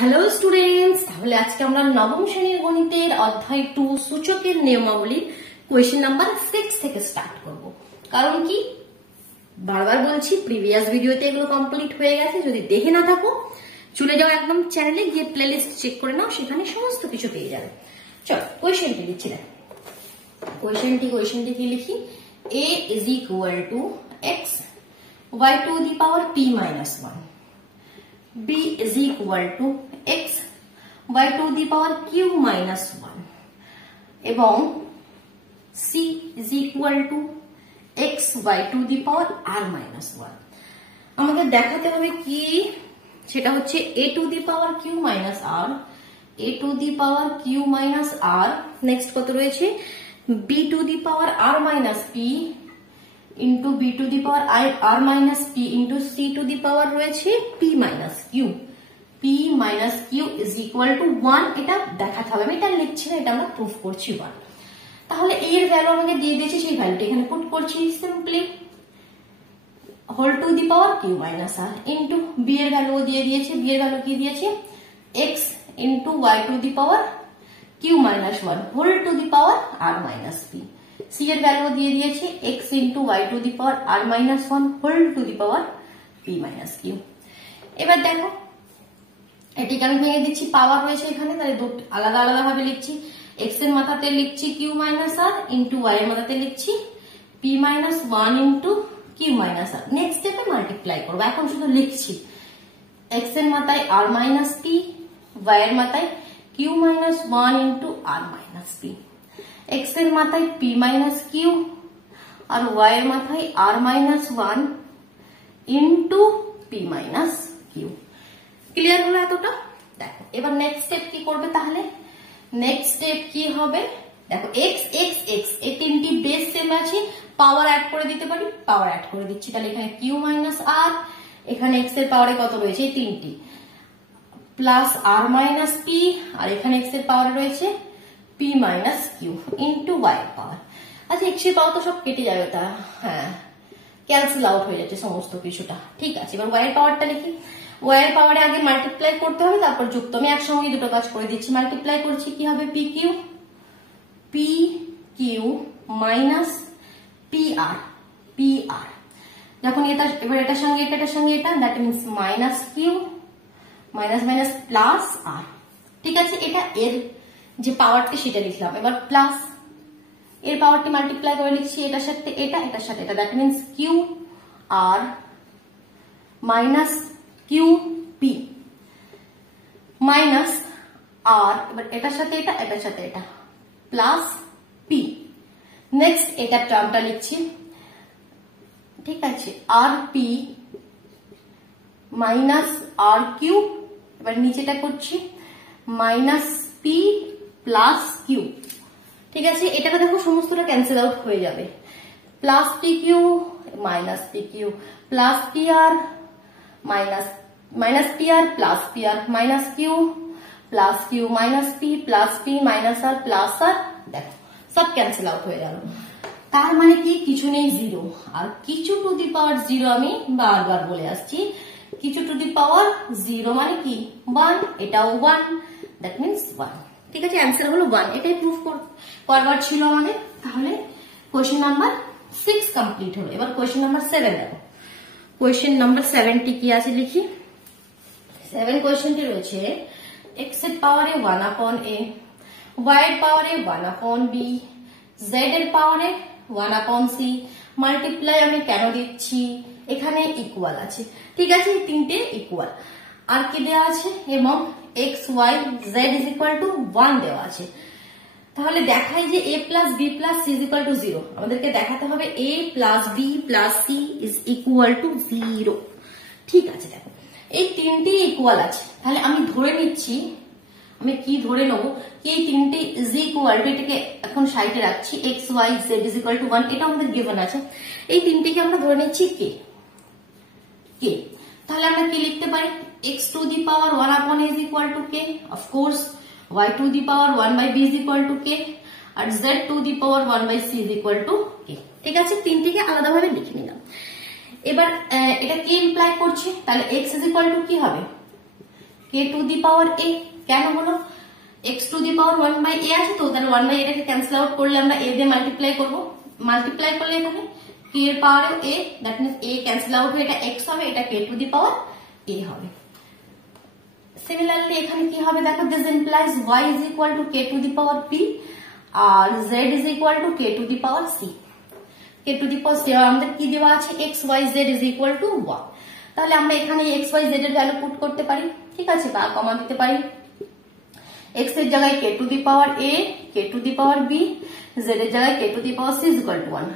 Hello students, তাহলে আজকে আমরা নবম শ্রেণীর গণিতের অধ্যায় 2 সূচকের নিয়মাবলীর কোয়েশ্চেন নাম্বার 6 থেকে স্টার্ট করব। কারণ কি বারবার বলছি, প্রিভিয়াস ভিডিওতে এগুলো কমপ্লিট হয়ে গেছে। যদি দেখে না থাকো চলে যাও একদম চ্যানেলে গিয়ে প্লেলিস্ট চেক করে নাও, সেখানে সমস্ত কিছু পেয়ে যাবে। চলো কোয়েশ্চেনটি দিচ্ছি। দেখ কোয়েশ্চেনটি কি লিখি? a is equal to x y to the power p minus 1, b is equal to x y to the power q minus 1 এবং c is equal to x y to the power r minus 1। আমাদের দেখাতে হবে কি, সেটা হচ্ছে a to the power q minus r, a to the power q minus r, next কত রয়েছে b to the power r minus p into b to the power r minus p into c to the power রয়েছে p minus q, p minus q is equal to 1। এটা দেখাতে হবে, আমি এটা লিখছি না, এটা আমরা প্রুফ করছি 1। তাহলে a এর ভ্যালু আমাদের দিয়ে দিয়েছে, সেই ভ্যালুটা এখানে পুট করছি simply whole to the power q minus r into b এর ভ্যালু দিয়ে দিয়েছে, b এর ভ্যালু কি দিয়েছে x into y to the power q minus 1 whole to the power r minus p, c এর ভ্যালু দিয়ে দিয়েছে x into y to the power r minus 1 whole to the power p minus q। এবার দেখো এটিকে আমি ভেঙে দিচ্ছি, পাওয়ার রয়েছে এখানে, তাহলে দুটো আলাদা আলাদা ভাবে লিখছি। x এর মাথাতে লিখছি q minus r into y এর মাথাতে লিখছি p minus 1 into q minus r। Next স্টেপে মাল্টিপ্লাই করবো, এখন শুধু লিখছি x এর মাথায় r minus p, y এর মাথায় q minus 1 into r minus p, x এর মাথায় p minus q আর y এর মাথায় r minus 1 into p minus q। Clear হলো এতটা? দেখো এবার নেক্সট স্টেপ কি করবে, তাহলে নেক্সট স্টেপ কি হবে, দেখো x x x এই তিনটি বেস সেম আছে, পাওয়ার অ্যাড করে দিতে পারি, পাওয়ার অ্যাড করে দিচ্ছি। তাহলে এখানে q minus r, এখানে x এর পাওয়ারে কত রয়েছে এই তিনটি, প্লাস r minus p, আর এখানে x এর পাওয়ারে রয়েছে p minus q into y এর পাওয়ার। আচ্ছা x এর পাওয়ার তো সব কেটে যাবে, তা হ্যাঁ ক্যান্সেল আউট হয়ে যাচ্ছে সমস্ত কিছুটা, ঠিক আছে। এবার y এর পাওয়ারটা লিখি, y এর পাওয়ারে আগে মাল্টিপ্লাই করতে হবে, তারপর যুক্ত। আমি একসঙ্গে দুটো কাজ করে দিচ্ছি, মাল্টিপ্লাই করছি, কি হবে p q minus pr pr। যখন এটা এবার এটার সঙ্গে এটার সঙ্গে এটা, that means minus q minus minus plus r, ঠিক আছে। এটা এর যে পাওয়ারটি সেটা লিখলাম, এবার প্লাস এর পাওয়ারটি মাল্টিপ্লাই করে লিখছি এটার সাথে এটা, এটার সাথে এটা, that means q r minus q p minus r, এবার এটার সাথে এটা, এটার সাথে এটা, প্লাস p। নেক্সট এটা টার্মটা লিখছি, ঠিক আছে, r p minus r q, এবার নিচেটা করছি মাইনাস p প্লাস q, ঠিক আছে। এটাকে দেখো সমস্তটা ক্যান্সেল আউট হয়ে যাবে, plus pq minus pq plus pr minus minus pr plus pr minus q plus q minus p plus p minus r plus r, দেখো সব ক্যান্সেল আউট হয়ে গেল। তার মানে কি কিছু নেই জিরো, আর কিছু টু দি পাওয়ার জিরো, আমি বারবার বলে আসছি কিছু টু দি পাওয়ার জিরো মানে কি 1, এটাও 1, দ্যাট মিন্স 1, ঠিক আছে। অ্যান্সার হলো 1, এটাই প্রুফ করবার ছিল আমাদের। তাহলে কোয়েশ্চেন নাম্বার 6 কমপ্লিট হলো। এবার কোয়েশ্চেন নাম্বার 7 দেখো, কোয়েশ্চেন নাম্বার 7টি কি আছে লিখি। 7 কোয়েশ্চেনটি রয়েছে x এর পাওয়ারে 1 upon a, y এর পাওয়ারে 1 upon b, z এর পাওয়ারে 1 upon c। মাল্টিপ্লাই আমি কেন দিচ্ছি, এখানে ইকুয়াল আছে, ঠিক আছে, এই তিনটে ইকুয়াল, আর কি দেওয়া আছে, এবং x y z is equal to 1 দেওয়া আছে। তাহলে দেখাই যে a plus b plus c is equal to 0, আমাদেরকে দেখাতে হবে a plus b plus c is equal to 0, ঠিক আছে। দেখো এই তিনটি ইকুয়াল আছে, তাহলে আমি ধরে নিচ্ছি, আমি কি ধরে নেবো কি এই তিনটি is equal to, এটাকে এখন সাইডে রাখছি, x y z is equal to 1, এটা আমাদের given আছে। এই তিনটিকে আমরা ধরে নিচ্ছি কে, তাহলে আমরা কি লিখতে পারি, x to the power 1 upon a is equal to k, of course y to the power 1 by b is equal to k, R z to the power 1 by c is equal to k, ঠিক আছে। তিনটিকে আলাদাভাবে লিখে নিলাম। এবার এটা কি imply করছে, তাহলে x is equal to কি হবে কে টু দি পাওয়ার এ। কেন হলো? X two the power 1/a আছে, তো তাহলে 1/a টাকে ক্যান্সেল আউট করলে আমরা a দিয়ে মাল্টিপ্লাই করবো। মাল্টিপ্লাই করলে এখানে কে এর power a, that means a cancel out হয়ে এটা x হবে, এটা k to the power a হবে। সিমিলারলি এখানে কি হবে দেখো, this implies y is equal to k to the power p আর z is equal to k to the power c। K to the power c আমাদের কি দেওয়া আছে, x y z is equal to 1। তাহলে আমরা এখানে x y z এর value put করতে পারি, ঠিক আছে, বা কমা দিতে পারি। x এর জায়গায় k to the power a, k to the power b, z এর জায়গায় k to the power c is equal to 1।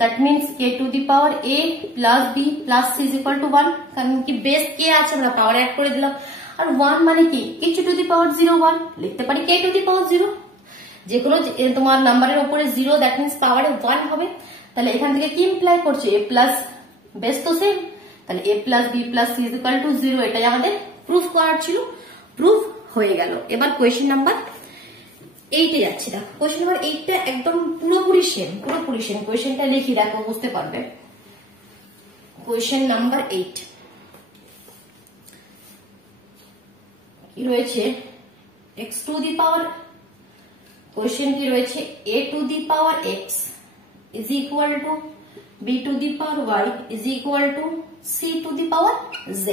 That means k to the power a plus b plus c is equal to 1। কারণ কি base কে আছে, আমরা পাওয়ার add করে দিলাম। আর 1 মানে কি, কে টু দি পাওয়ার 0 1, লিখতে পারি কে টু দি পাওয়ার 0। যেগুলো তোমার নাম্বারের উপরে 0, দ্যাট মিন্স পাওয়ারে 1 হবে। তাহলে এখান থেকে কি ইমপ্লাই করছে, a প্লাস বেস তো সেম, তাহলে a plus b plus c is equal two 0। এটাই আমাদের প্রুফ করার ছিল, প্রুফ হয়ে গেল। এবার কোয়েশ্চেন নাম্বার 8 এ যাচ্ছি। দেখো কোয়েশ্চেন নাম্বার 8 টা একদম পুরোপুরি সেম। কোয়েশ্চেনটা লিখি দেখো, বুঝতে পারবে। কোয়েশ্চেন নাম্বার 8 কি রয়েছে, x two the power, question কি রয়েছে, a two the power x is equal two b to the power y is equal two c to the power z।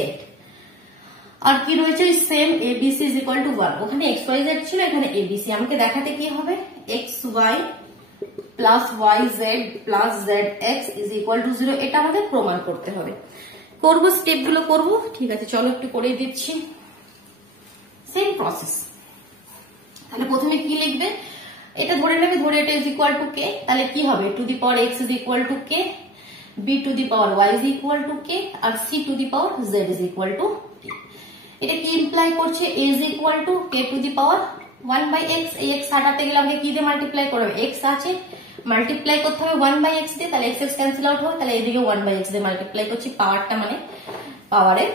আর কি রয়েছে, same abc is equal to 1। ওখানে x y z ছিল, এখানে abc। আমাকে দেখাতে কি হবে, x y plus y z plus z x is equal two 0। এটা আমাদের প্রমাণ করতে হবে। করবো, স্টেপ গুলো করবো, ঠিক আছে, চলো একটু করে দিচ্ছি। Same process. তাহলে প্রথমে কি লিখবে, এটা ধরে নেবে, ধরে এটা ইজ ইকুয়াল টু কে। তাহলে কি হবে, to the power x is equal to k, b to the power y is equal to k, আর c to the power z is equal to k. এটা কি ইমপ্লাই করছে, a is equal to k to the power 1/x। এই x হাটাতে গেলে আমাকে কি দিয়ে multiply করবে, x আছে, মাল্টিপ্লাই করতে হবে 1/x দিয়ে, তাহলে x ক্যান্সেল আউট হবে, তাহলে এদিকে 1/x দিয়ে মাল্টিপ্লাই করছি, পাওয়ারটা মানে পাওয়ারে।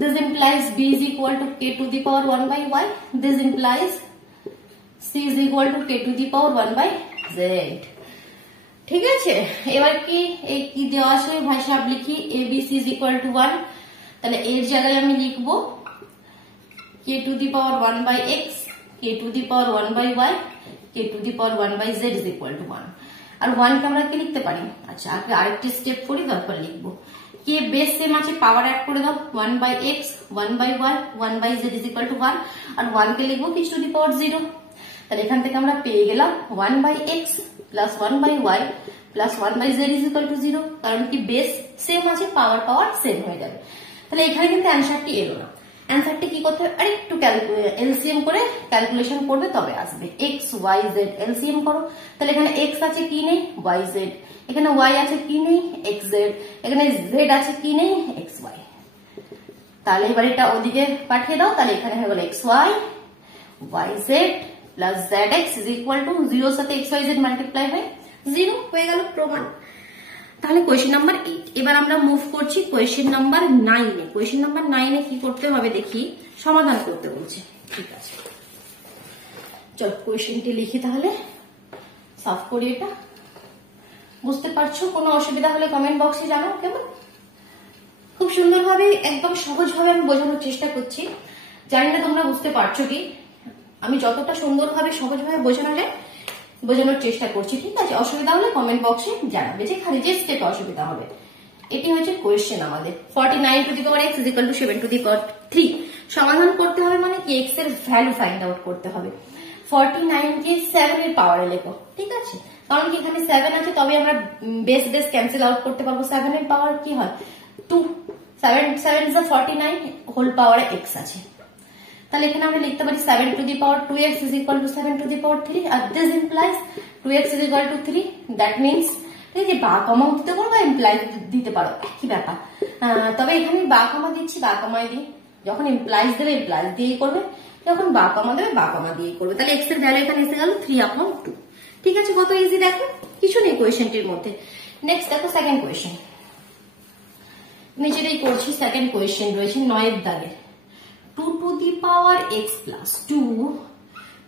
This implies b is equal to k to the power 1/y. This implies c is equal to k to the power 1/z. ঠিক আছে, এবার কি এই কি দেওয়া আছে ভাষা লিখি, abc is equal to 1। তাহলে এর জায়গায় আমি লিখবো k to the power 1/x, k to the power 1/y, k to the power 1/z is equal to 1। আর 1 কে আমরা কি লিখতে পারি, আচ্ছা আগে আরেকটি স্টেপ করি, তারপর লিখবো। কে বেস সেম আছে, পাওয়ার অ্যাড করে দাও, 1/x 1/y 1/z is equal to 1। আর 1 কে লিখবো কি টু দি পাওয়ার 0। তাহলে এখান থেকে আমরা পেয়ে গেলাম 1/x plus 1/y plus 1/z is equal to 0। কারণ কি বেস সেম আছে, পাওয়ার সেম হয়ে যাবে। তাহলে এখানে কিন্তু অ্যান্সারটি এলো না। অ্যান্সারটি কি করতে হবে, আরেকটু এলসিএম করে ক্যালকুলেশন করবে, তবে আসবে। x y z এলসিএম করো। তাহলে এখানে x আছে কি নেই, y z, এখানে y আছে কি নেই, x z, এখানে z আছে কি নেই, x y। তাহলে এবার এটা ওদিকে পাঠিয়ে দাও, তাহলে এখানে হয়ে গেল x y y z plus z x is equal two 0 এর সাথে x y z মাল্টিপ্লাই হয় 0 হয়ে গেল, প্রমাণ। তাহলে কোয়েশ্চেন নাম্বার 8। এবার আমরা মুভ করছি কোয়েশ্চেন নাম্বার 9 এ। কোয়েশ্চেন নাম্বার 9 এ কি করতে হবে দেখি, সমাধান করতে বলছে, ঠিক আছে। চল কোয়েশ্চেনটি লিখি, তাহলে সলভ করি। এটা বুঝতে পারছো, কোনো অসুবিধা হলে কমেন্ট বক্সে জানাও, কেমন। খুব সুন্দরভাবে একদম সহজভাবে আমি বোঝানোর চেষ্টা করছি, জানি না তোমরা বুঝতে পারছো কি। আমি যতটা সুন্দরভাবে সহজভাবে বোঝানো যায় বোঝানোর চেষ্টা করছি, ঠিক আছে। অসুবিধা হলে কমেন্ট বক্সে জানাবে, যে খালি যে স্টেপে অসুবিধা হবে। এটি হচ্ছে কোয়েশ্চেন আমাদের 49 to the power x is equal to 7 to the power 3। সমাধান করতে হবে মানে কি, x এর ভ্যালু ফাইন্ড আউট করতে হবে। 49 কে 7 এর পাওয়ারে লেখো, ঠিক আছে। কারণ কি এখানে 7 আছে, তবে আমরা বেস ক্যান্সেল আউট করতে পারবো। 7 এর পাওয়ার কি হয় 2, 7 ইজ 49 হোল পাওয়ারে x আছে। তাহলে এখানে আমরা লিখতে পারি 7 to the power 2x is equal to 7 to the power 3। আর this implies 2x is equal to 3। That means এই যে বা কমা দিতে পারো বা ইমপ্লাই দিতে পারো, একই ব্যাপার। তবে এখানে বা কমা দিচ্ছি, বা কমাই দিই। যখন ইমপ্লাইজ দেবে ইমপ্লাইজ দিয়েই করবে, যখন বা কমা দেবে বা কমা দিয়েই করবে। তাহলে x এর ভ্যালু এখানে এসে গেল 3/2। ঠিক আছে, কত ইজি দেখো, কিছু নেই কোয়েশ্চেনটির মধ্যে। নেক্সট দেখো সেকেন্ড কোয়েশ্চেন, নিজেরাই করছি। সেকেন্ড কোয়েশ্চেন রয়েছে 9 এর দাগের। 2 to the power x plus 2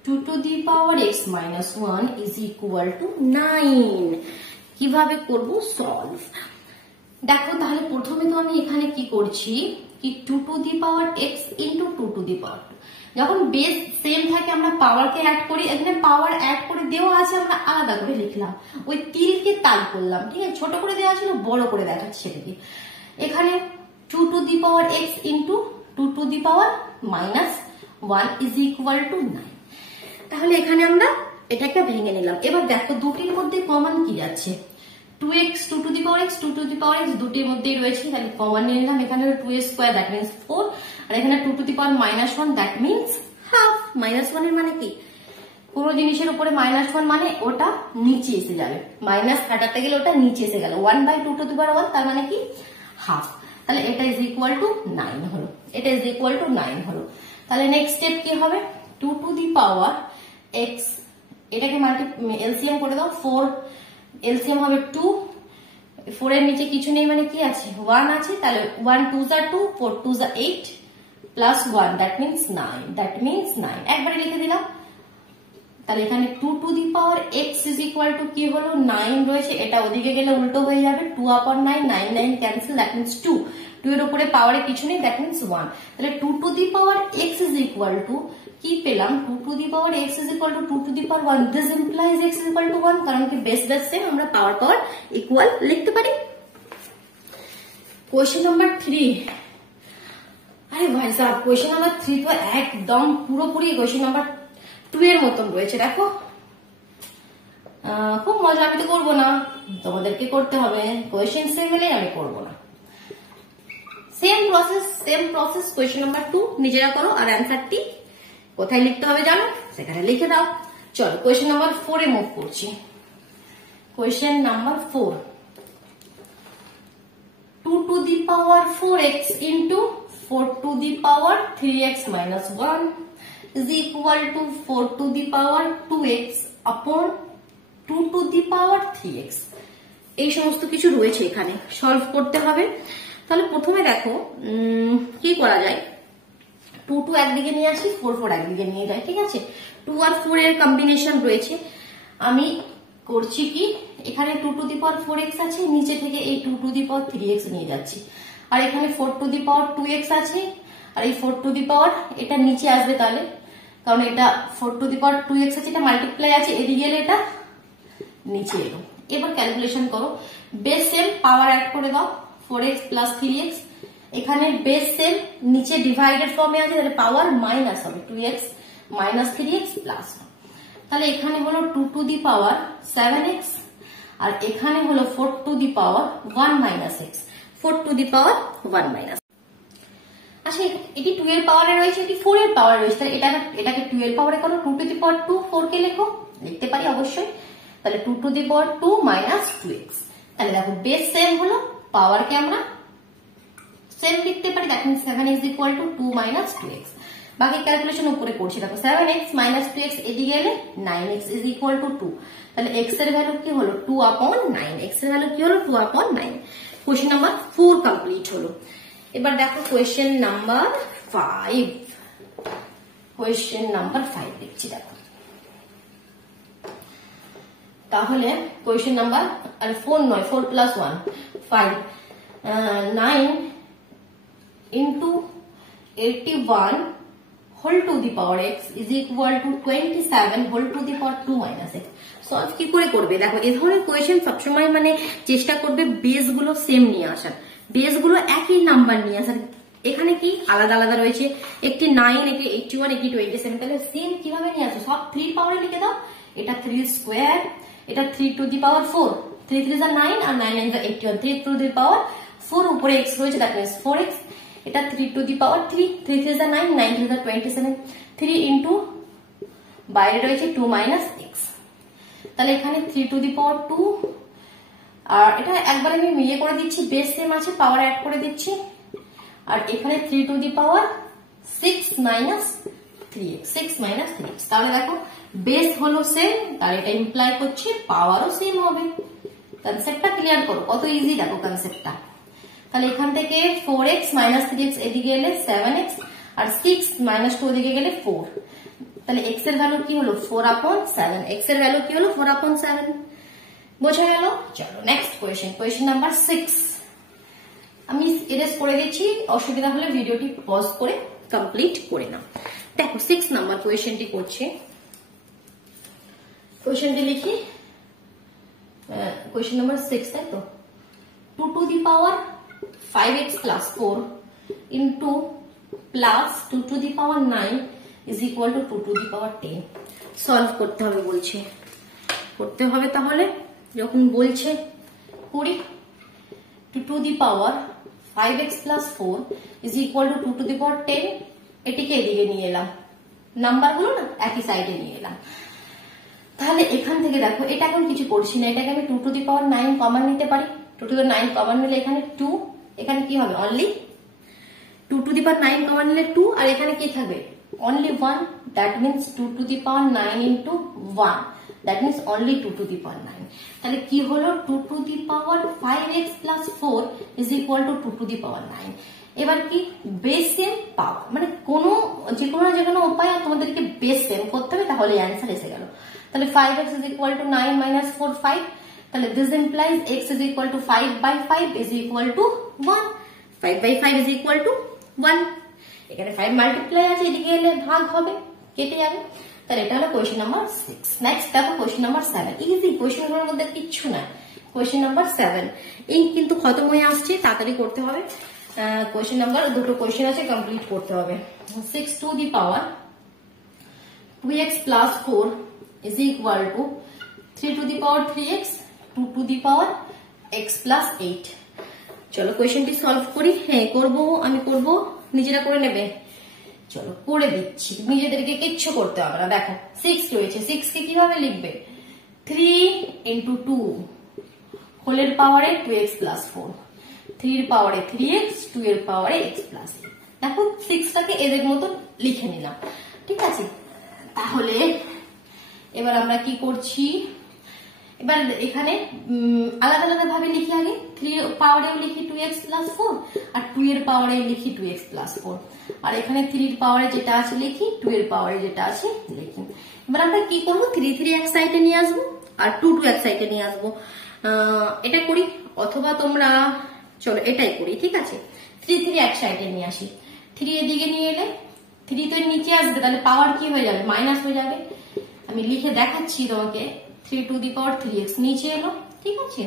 2 to the power x minus 1 is equal to 9। কিভাবে করব সলভ, দেখো। তাহলে প্রথমে তো আমি এখানে কি করছি, কি 2 to the power x into 2 to the power 2। যখন বেস সেম থাকে আমরা পাওয়ারকে অ্যাড করি, এখানে পাওয়ার অ্যাড করে দেওয়া আছে, আমরা আলাদা করে লিখলাম, ওই তিলকে তাল করলাম, ঠিক আছে, ছোট করে দেওয়া ছিল, বড় করে দেখাচ্ছি সেটাকে। এখানে 2 to the power x into 2 to the power -1 is equal two 9। তাহলে এখানে আমরা এটাকে ভেঙে নিলাম। এবার দেখো দুটির মধ্যে কমন কি যাচ্ছে, 2x 2 to the power x 2 to the power x দুটির মধ্যেই রয়েছে, তাহলে কমন নিয়ে নিলাম। এখানে 2a স্কয়ার দ্যাট মিন্স 4, আর এখানে 2 to the power -1 that means half. -1 এর মানে কি, পুরো জিনিসের উপরে -1 মানে ওটা নিচে এসে যাবে, মাইনাস কাটাতে গেলে ওটা নিচে এসে গেল, 1/2 টু দি পাওয়ার 1 তার মানে কি হাফ। তাহলে এটা ইজ ইকুয়াল টু 9 হলো, এটা ইজ ইকুয়াল টু 9 হলো। তাহলে নেক্সট স্টেপ কি হবে, 2 টু দি পাওয়ার x, এটাকে এলসিএম করে দাও, 4 এলসিএম হবে 2, 4 এর নিচে কিছু নেই মানে কি আছে 1 আছে, তাহলে 1 2 যা 2, 4 2 যা 8 প্লাস 1 দ্যাট মিন্স 9, একবারে লিখে দিলাম। তাহলে এখানে 2 to the power x is equal two কি হলো 9 রয়েছে, এটা ওদিকে গেলে উল্টো হয়ে যাবে, 2/9, 9 9 ক্যান্সেল দ্যাট মিন্স 2, 2 এর উপরে পাওয়ারে কিছু নেই দ্যাট মিন্স 1। তাহলে 2 to the power x is equal two কি পেলাম, 2 to the power x is equal two 2 to the power 1, this implies x is equal to 1, কারণ কি বেস সেম, আমরা পাওয়ার ইকুয়াল লিখতে পারি। কোয়েশ্চেন নাম্বার 3, আরে ভাই সাহেব কোয়েশ্চেন নাম্বার 3 তো একদম পুরোপুরি কোয়েশ্চেন নাম্বার 2 এর মতন রয়েছে, দেখো খুব মজা, আমি তো করবো না, তোমাদেরকে করতে হবে, কোয়েশ্চেন সেম হলে আমি করবো না। সেম প্রসেস কোয়েশ্চেন নাম্বার 2 নিজেরা করো, আর অ্যান্সারটি কোথায় লিখতে হবে জানো, সেখানে লিখে দাও। চলো কোয়েশ্চেন নাম্বার 4 এ মুভ করছি। Question number 4, 2 to the power 4x into 4 two the power 3x minus 1 is equal to 4 to the power 2x upon 2 to the power 3x। এই সমস্ত কিছু রয়েছে এখানে, সলভ করতে হবে। তাহলে প্রথমে দেখো কি করা যায়, 2 2 একদিকে নিয়ে আসি, 4 4 একদিকে নিয়ে যাই, ঠিক আছে, 2 আর 4 এর কম্বিনেশন রয়েছে। আমি করছি কি, এখানে 2 টু দি পাওয়ার 4x আছে, নিচে থেকে এই 2 টু দি পাওয়ার 3x নিয়ে যাচ্ছি, আর এখানে 4 টু দি পাওয়ার 2x আছে, আর এই 4 টু দি পাওয়ার এটা নিচে আসবে, তাহলে কারণ এটা 4 টু দি পাওয়ার 2x আছে, এটা মাল্টিপ্লাই আছে, এদিকে গেলে এটা নিচে এলো। এবার ক্যালকুলেশন করো, বেস সেম, পাওয়ার অ্যাড করে দাও, 4x প্লাস 3x, এখানে বেস সেম, নিচে ডিভাইডেড ফর্মে আছে, তাহলে পাওয়ার মাইনাস হবে 2x মাইনাস 3x প্লাস, তাহলে এখানে হলো 2 টু দি পাওয়ার 7x, আর এখানে হলো 4 two the power 1 minus x, 4 two the power 1 minus. আচ্ছা এটি 2 এর পাওয়ারে রয়েছে, এটি 4 এর পাওয়ারে রয়েছে, তাহলে এটাকে 2 এর পাওয়ারে করো, 2 টু দি পাওয়ার 2, 4 কে লেখো, লিখতে পারি অবশ্যই, তাহলে 2 to the power 2 minus 2x। তাহলে দেখো বেস সেম হলো, পাওয়ারকে আমরা সেম লিখতে পারি, that means 7 is equal two 2 minus 2x। বাকি ক্যালকুলেশন উপরে করছি, দেখো 7x মাইনাস 2x এদিকে গেলে 9x ইজ ইকুয়াল টু 2, তাহলে x এর ভ্যালু কি হলো 2/9, x এর ভ্যালু কি হলো 2/9। কোয়েশ্চেন নাম্বার 4 কমপ্লিট হলো। এবার দেখো কোয়েশ্চেন নাম্বার 5, কোয়েশ্চেন নাম্বার 5 দেখছি, দেখো তাহলে কোয়েশ্চেন নাম্বার 4 নয়, 4 plus 1 5, 9 into 81 whole to the power x is equal to 27 whole to the power 2 minus x। Solve কি করে করবে, দেখো এই ধরনের কোয়েশ্চেন সবসময় মানে চেষ্টা করবে বেস গুলো সেম নিয়ে আসার, বেস গুলো একই নাম্বার নিয়ে আসার। এখানে কি আলাদা আলাদা রয়েছে, একটি 9, একটি 81, একটি 27, তাহলে সেম কিভাবে নিয়ে আসো, সব 3 পাওয়ারে লিখে দাও, এটা 3 স্কোয়ার, এটা 3 টু দি পাওয়ার 4, 3 3 যা 9 আর 9 9 যা 81, 3 টু দি পাওয়ার 4 উপরে x রয়েছে দ্যাট মিন্স 4x, এটা 3 টু দি পাওয়ার 3, 3 3 যা 9, 9 3 যা 27, 3 ইন্টু বাইরে রয়েছে 2 মাইনাস x, তাহলে এখানে 3 টু দি পাওয়ার 2, আর এটা একবার আমি ইয়ে করে দিচ্ছি, বেস সেম আছে, পাওয়ার অ্যাড করে দিচ্ছি, আর এখানে 3 two the power 6 minus 3x, 6 minus 3x। তাহলে দেখো বেস হলো সেম, আর এটা ইমপ্লাই করছে পাওয়ারও সেম হবে। কনসেপ্টটা ক্লিয়ার করো, কত ইজি দেখো কনসেপ্টটা। তাহলে এখান থেকে 4x মাইনাস 3x এদিকে গেলে 7x, আর 6 মাইনাস 2 এদিকে গেলে 4, তাহলে x এর ভ্যালু কি হলো 4/7, x এর ভ্যালু কি হলো 4/7, বোঝা গেল। চলো নেক্সট কোয়েশ্চেন, কোয়েশ্চেন নাম্বার 6, আমি এরেজ করে দিচ্ছি, অসুবিধা হলে ভিডিওটি পজ করে কমপ্লিট করে নাও। দেখো 6 নাম্বার কোয়েশ্চেনটি করছি, কোয়েশ্চেনটি লিখি, কোয়েশ্চেন নাম্বার 6, তাই তো। 2 to the power 5x plus 4 into plus 2 to the power 9 is equal to 2 to the power 10 solve করতে হবে বলছে, করতে হবে। তাহলে যখন বলছে করি, 2 to the power 5x plus 4 is equal to 2 to the power 10, এটিকে এদিকে নিয়ে এলাম, নাম্বারগুলো না একই সাইডে নিয়ে এলাম। তাহলে এখান থেকে দেখো, এটা এখন কিছু করছি না, এটাকে আমি 2 to the power 9 কমন নিতে পারি। 2 to the 9 কমন নিলে এখানে 2, এখানে কি হবে only 2 to the power 9 common নিলে 2, আর এখানে কি থাকবে only 1, that means 2 to the power 9 into 1, that means only 2 to the power 9। তাহলে কি হলো 2 to the power 5x plus 4 is equal to 2 to the power 9। এবার কি বেস সেম পাওয়ার, মানে যে কোনো উপায় তোমাদেরকে বেস সেম করতে হবে, তাহলে অ্যান্সার এসে গেল। তাহলে 5x is equal to 9 minus 4 5, তাহলে this implies x is equal to 5 by 5 is equal to 1, 5 by 5 is equal to 1। এখানে 5 মাল্টিপ্লাই আছে, এদিকে এলে ভাগ হবে, কেটে যাবে। তাহলে এটা হলো কোয়েশ্চেন নাম্বার 6। নেক্সট দেখো কোয়েশ্চেন নাম্বার 7, ইজি, কোয়েশ্চেনগুলোর মধ্যে কিচ্ছু নাই। কোয়েশ্চেন নাম্বার 7 এই কিন্তু খতম হয়ে আসছে, তাড়াতাড়ি করতে হবে। কোয়েশ্চেন নাম্বার দুটো কোয়েশ্চেন আছে, কমপ্লিট করতে হবে। 6 to the power 2x plus 4 is equal to 3 to the power 3x 2 to the power x plus 8। চলো কোয়েশ্চেনটি সলভ করি। হ্যাঁ করবো, আমি করবো, নিজেরা করে নেবে। চলো করে দিচ্ছি, নিজেদেরকে কিচ্ছু করতে হবে না। দেখো 6 রয়েছে, 6 কে কিভাবে লিখবে 3 into 2 হোলের পাওয়ারে 2x plus 4, 3 এর পাওয়ারে 3x, 2 এর পাওয়ারে x plus 8। দেখো 6টাকে এদের মতো লিখে নিলাম, ঠিক আছে। তাহলে এবার আমরা কি করছি, এবার এখানে আলাদা আলাদা ভাবে লিখি। আগে 3 এর পাওয়ারেও লিখি 2x plus 4, আর 2 এর পাওয়ারে লিখি 2x plus 4, আর এখানে 3 এর পাওয়ারে যেটা আছে লিখি, 2 এর পাওয়ারে যেটা আছে লিখি। এবার আমরা কি করবো, 3 এক সাইডে নিয়ে আসবো আর 2 এক সাইডে নিয়ে আসবো। এটা করি, অথবা তোমরা চলো এটাই করি, ঠিক আছে। 3 এক সাইডে নিয়ে আসি, 3 এদিকে নিয়ে এলে 3 তো নিচে আসবে, তাহলে পাওয়ার কি হয়ে যাবে মাইনাস হয়ে যাবে। আমি লিখে দেখাচ্ছি তোমাকে, 3 to the power 3x নিচে এলো, ঠিক আছে।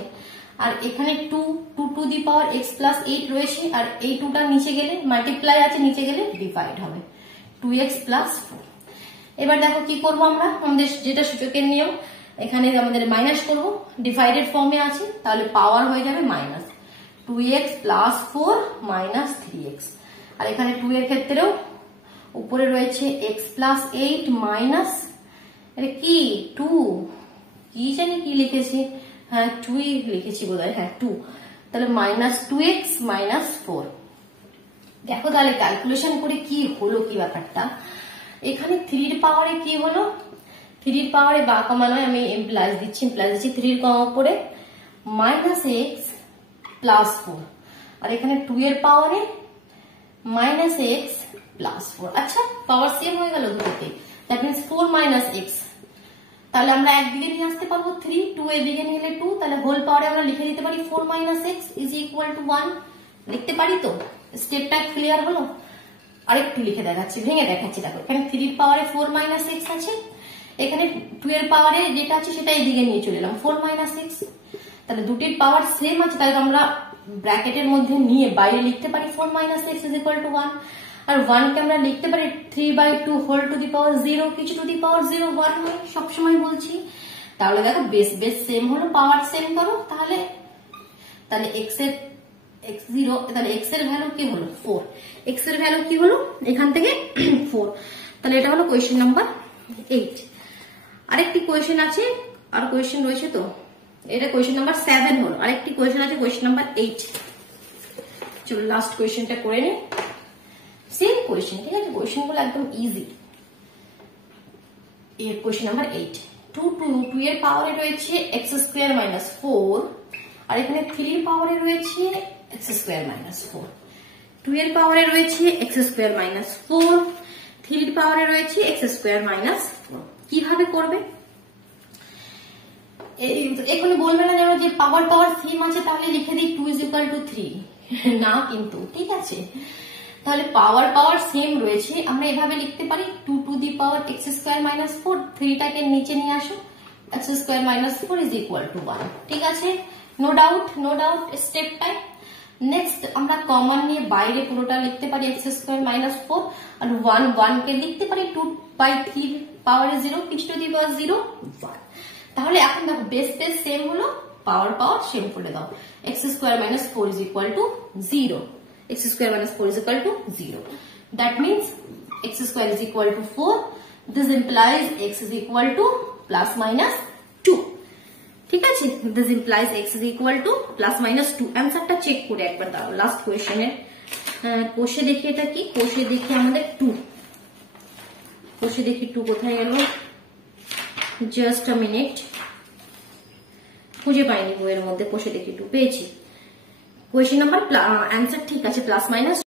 আর এখানে 2 to the power x plus 8 রয়েছে, আর এই 2টা নিচে গেলে মাল্টিপ্লাই আছে, নিচে গেলে ডিভাইড হবে 2x plus 4। এবার দেখো কি করবো আমরা, আমাদের যেটা সূচকের নিয়ম, এখানে আমাদের মাইনাস করবো, ডিভাইডেড ফর্মে আছে, তাহলে পাওয়ার হয়ে যাবে minus 2x plus 4 minus 3x। আর এখানে 2 এর ক্ষেত্রেও উপরে রয়েছে x plus 8 মাইনাস কি 2, কি জানি কি লিখেছি, হ্যাঁ 2 লিখেছি বোধহয়, হ্যাঁ 2, তাহলে মাইনাস 2x মাইনাস 4। দেখো তাহলে ক্যালকুলেশন করে কি হলো, কি ব্যাপারটা, এখানে 3 এর পাওয়ারে কি হলো, 3 এর পাওয়ারে বা কমা নয়, আমি প্লাস দিচ্ছি, 3 এর কমা উপরে মাইনাস x প্লাস 4, আর এখানে 2 এর পাওয়ারে মাইনাস x প্লাস 4। আচ্ছা পাওয়ার সেম হয়ে গেল দুটোতে, দ্যাট মিনস 4 মাইনাস x। তাহলে আমরা একদিকে নিয়ে আসতে পারবো 3, 2 এদিকে নিলে 2, তাহলে হোল পাওয়ারে আমরা লিখে দিতে পারি 4 minus x is equal to 1, লিখতে পারি তো। স্টেপটা ক্লিয়ার হলো, আরেকটু লিখে দেখাচ্ছি, ভেঙে দেখাচ্ছি। দেখো এখানে 3 এর পাওয়ারে 4 মাইনাস x আছে, এখানে 2 এর পাওয়ারে যেটা আছে সেটা এদিকে নিয়ে চলে এলাম 4 মাইনাস x। তাহলে দুটির পাওয়ার সেম আছে, তাহলে আমরা ব্র্যাকেটের মধ্যে নিয়ে বাইরে লিখতে পারি 4 minus x is equal to 1। আর 1 কে আমরা লিখতে পারি 3/2 হোল টু দি পাওয়ার 0, কিছু টু দি পাওয়ার 0 1 হয়, সবসময় বলছি। তাহলে দেখো বেস সেম হলো, পাওয়ার সেম করো, তাহলে x এর x0, তাহলে x এর ভ্যালু কি হলো 4, x এর ভ্যালু কি হলো এখান থেকে 4। তাহলে এটা হলো কোয়েশ্চেন নাম্বার 8। আরেকটি কোয়েশ্চেন আছে, আর কোয়েশ্চেন রয়েছে তো, এটা কোয়েশ্চেন নাম্বার 7 হলো, আরেকটি কোয়েশ্চেন আছে কোয়েশ্চেন নাম্বার 8। চলো লাস্ট কোয়েশ্চেনটা করে নিই, সেম কোয়েশ্চেন, ঠিক আছে, কোয়েশ্চেন গুলো একদম ইজি। এর কোয়েশ্চেন নাম্বার 8, 2 এর পাওয়ারে রয়েছে x স্কয়ার মাইনাস 4, আর এখানে 3 এর পাওয়ারে রয়েছে x স্কয়ার মাইনাস 4। 2 এর পাওয়ারে রয়েছে x স্কয়ার মাইনাস 4, 3 এর পাওয়ারে রয়েছে x স্কয়ার মাইনাস 4। কিভাবে করবে, এখানে বলবে না যেন যে পাওয়ার সেম আছে, তাহলে লিখে দিই 2 is equal to 3, না কিন্তু, ঠিক আছে। তাহলে পাওয়ার সেম রয়েছে, আমরা এভাবে লিখতে পারি 2 to the power x square minus 4, 3টাকে নিচে নিয়ে আসো, x square minus 4 is equal to 1, ঠিক আছে। No doubt step time. Next আমরা কমন নিয়ে বাইরে পুরোটা লিখতে পারি x স্কোয়ার মাইনাস 4, আর 1 কে লিখতে পারি 2/3 পাওয়ার 0, x টু দি পাওয়ার 0 1। তাহলে এখন দেখো বেস সেম হলো, পাওয়ার সেম করে দাও, x square minus 4 is equal two 0, x square minus 4 is equal to 0. That means x square is equal to 4. This implies x is equal to plus minus 2. ঠিক আছে, this implies x is equal to plus minus 2. অ্যান্সারটা check করে একবার দাও last কোয়েশ্চেনের। কোষে দেখি এটা কি, কোষে দেখি আমাদের 2, কোষে দেখি 2 কোথায় গেল, জাস্ট আ মিনিট, খুঁজে পাইনি বইয়ের মধ্যে। কোষে দেখি 2 পেয়েছি। কোয়েশ্চেন নাম্বার, অ্যান্সার ঠিক আছে, প্লাস মাইনাস